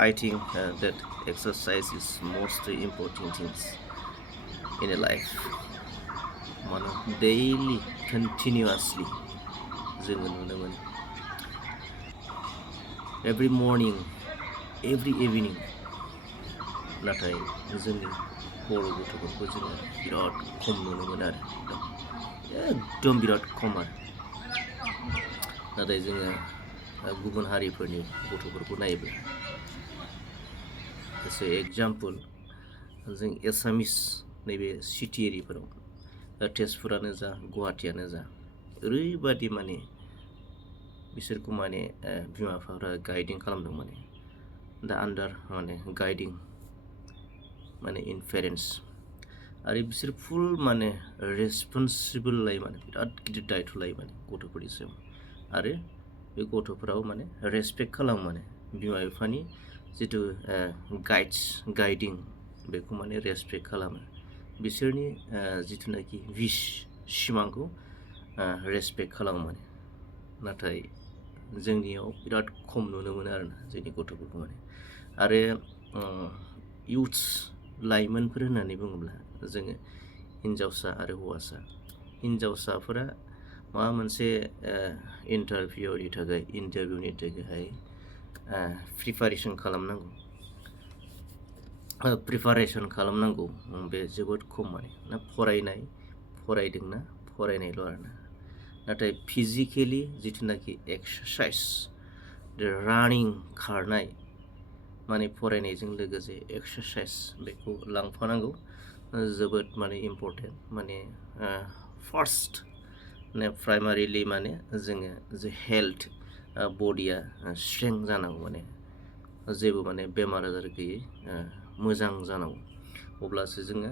I think that exercise is most important things in a life. मानो daily continuously जोङो नुनो मोनो every morning every evening नाथाय जोंनि बर' गथ'फोरखौ जोङो बिराद खम नुनो मोनो आरो एकदम बिराद खम आरो नाथाय जोङो गुबुन हारिफोरनि गथ'फोरखौ नायोब्ला एस ए एग्जाम्पल जों एसामिस नैबे सिटि एरियाफोराव तेजपुरानो जा गुवाहाटियानो जा ओरैबादि माने बिसोरखौ माने बिमा बिफाफ्रा गाइडिं खालामदों माने दा आन्डार माने गाइडिं माने इन पेरेन्टस आरो बिसोर फुल माने रेसपन्सिबोल लायो माने बिराद गिदिर दायथ' लायो माने गथ'फोरनि सायाव आरो बे गथ'फोराव माने रेसपेक्ट खालामो माने बिमा बिफानि जिथु गाइडिं बेखौ माने रेसपेक्ट खालामो बिसोरनि जिथुनाखि विश सिमांखौ रेसपेक्ट खालामो माने नाथाय जोंनियाव बिराद खम नुनो मोनो आरोना जोंनि गथ'फोरखौ माने आरो इउथ्स लाइमोनफोर होननानै बुङोब्ला जोङो हिन्जावसा आरो हौवासा हिन्जावसाफोरा माबा मोनसे इन्टारभिउनि थाखायहाय प्रिपारेसन खालामनांगौ बे जोबोद खम माने ना फरायदोंना फरायनायल' आरोना नाथाय फिजिकेलि जिथुनाखि एक्सारसाइज रानिं खारनाय माने फरायनायजों लोगोसे एक्सारसाइज बेखौ लांफानांगौ जोबोद माने इम्परटेन्ट माने फार्स्ट प्राइमारिलि माने जोङो जे हेल्थ बडिया स्ट्रेंथ जानांगौ माने जेबो माने बेमार आजार गैयै मोजां जानांगौ अब्लासो जोङो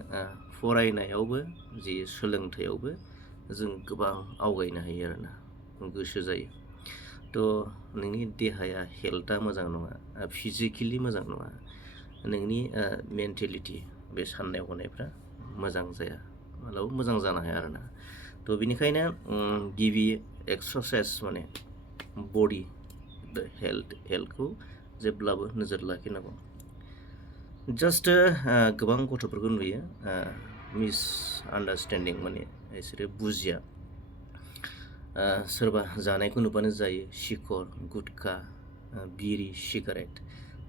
फरायनायावबो जि सोलोंथायावबो जों गोबां आवगायनो हायो आरोना गोसो जायो थ' नोंनि देहाया हेल्थआ मोजां नङा फिजिकेलि मोजां नङा नोंनि मेन्टेलिटि बे साननाय हनायफ्रा मोजां जाया मालाबाबो मोजां जानो हाया आरोना थ' बेनिखायनो गिबि एक्सारसाइज माने बडि हेल्थखौ जेब्लाबो नोजोर लाखिनांगौ जास्ट गोबां गथ'फोरखौ नुयो मिस आन्डारस्टेन्डिं माने बिसोरो बुजिया सोरबा जानायखौ नुबानो जायो सिखर गुटखा बिरि सिगारेट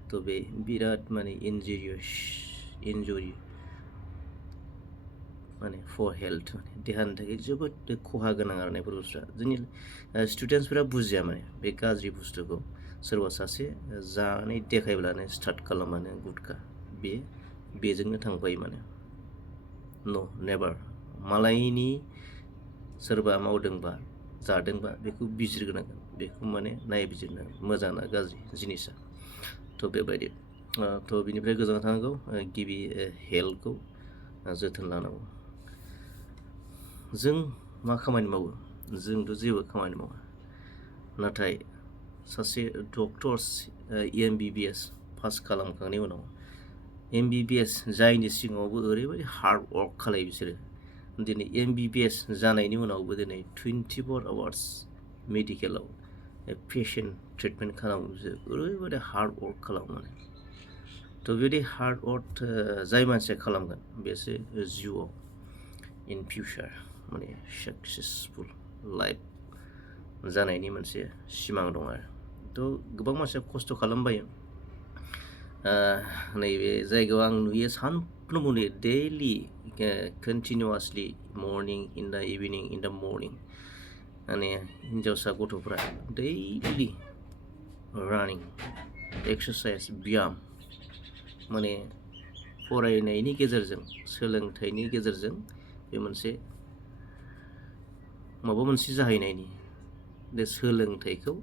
थ' बे बिराद माने इन्जुरि माने फर हेल्थ माने देहानि थाखाय जोबोद खहा गोनां आरो बेफोर बुस्थुआ जोंनि स्टुडेन्टसफोरा बुजिया माने बे गाज्रि बुस्थुखौ सोरबा सासे जानानै देखायब्लानो स्टार्ट खालामबानो गुटखा बेजोंनो थांबाय माने न' नेभार मालायनि सोरबा मावदोंबा जादोंबा बेखौ बिजिरग्रोनांगोन बेखौ माने नायबिजिरनांगोन मोजां ना गाज्रि जिनिसा थ' बेबायदि थ' बिनिफ्राय गोजानाव थानांगौ गिबि हेल्थखौ जोथोन लानांगौ जों मा खामानि मावो जोंथ' जेबो खामानि मावा नाथाय सासे डक्टर्स MBBS पास खालामखांनायनि उनाव MBBS जायनि सिगाङावबो ओरैबायदि हार्ड वार्क खालायो बिसोरो दिनै MBBS जानायनि उनावबो दिनै 24 आवार्स मेडिकेलाव पेशेन्ट ट्रिटमेन्ट खालामो बिसोर ओरैबायदि हार्ड वार्क खालामो माने थ' बेबायदि हार्ड वार्क जाय मानसिया खालामगोन बेसो जिउआव इन फिउचार माने साक्सेसफुल लाइफ जानायनि मोनसे सिमां दं आरो थ' गोबां मानसिया खस्थ' खालामबायो नैबे जायगायाव आं नुयो सानफ्रोमबो नुयो डेलि कन्टिनिउवासलि मर्निं इन दा इभिनिं इन दा मर्निं माने हिन्जावसा गथ'फ्रा दैलि रानिं एक्सारसाइज ब्याम माने फरायनायनि गेजेरजों सोलोंथाइनि गेजेरजों बे मोनसे माबा मोनसे जाहैनायनि बे सोलोंथाइखौ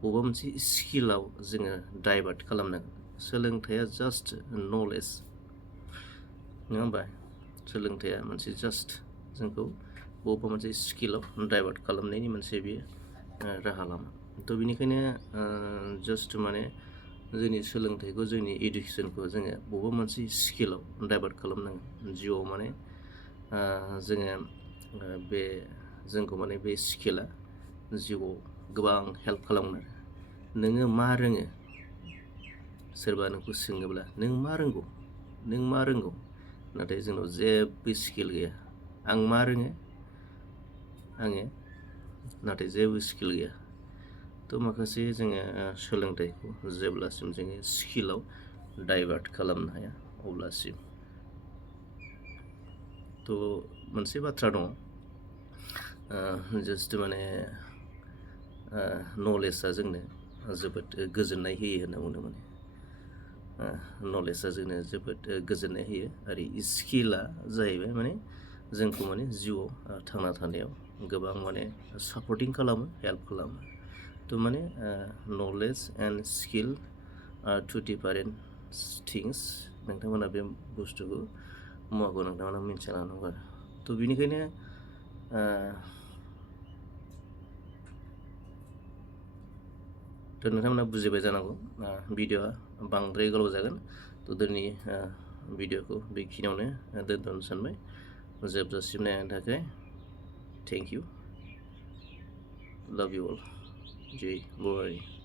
बबेबा मोनसे स्किलाव जोङो डाइभार्ट खालामनांगोन सोलोंथाइया जास्ट नलेज नङा होमबा सोलोंथाइया मोनसे जास्ट जोंखौ बबेबा मोनसे स्किलाव डाइभार्ट खालामनायनि मोनसे बे राहा लामा थ' बेनिखायनो जास्ट माने जोंनि सोलोंथाइखौ जोंनि इडुकेसनखौ जोङो बबेबा मोनसे स्किलाव डाइभार्ट खालामनांगोन जिउआव माने जोङो बे जोंखौ माने बे स्किला जिउआव गोबां हेल्प खालामो नोङो मा रोङो सोरबा नोंखौ सोङोब्ला नों मा रोंगौ, नों मा रोंगौ, नाथाय जोंनाव जेबो स्किल गैया। आं मा रोङो, आङो नाथाय जेबो स्किल गैया। थ' माखासे जोङो सोलोंथाइखौ जेब्लासिम जोङो स्किलाव डाइभार्ट खालामनो हाया अब्लासिम। थ' मोनसे बाथ्रा दङ, जास्ट माने नलेजआ जोंनो जोबोद गोजोननाय होयो होनना बुंदों। माने नलेजआ जोंनो जोबोद गोजोननाय होयो आरो स्किला जाहैबाय माने जोंखौ माने जिउआव थांना थानायाव गोबां माने सापर्टिं खालामो, हेल्प खालामो। थ' माने knowledge and skill are two different things. नोंथांमोना बे बुस्थुखौ मुवाखौ नोंथांमोना मिन्थिना लानांगौ आरो। थ' बेनिखायनो थ' नोंथांमोना बुजिबाय जानांगौ। भिडिअ'आ बांद्राय गोलाव जागोन। थ' दिनै भिडिअ'खौ बेखिनियावनो दोनथ'नो सानबाय। जोबजासिम नायनायनि थाखाय थेंक इउ, लाभ इउ अल, जय बर'।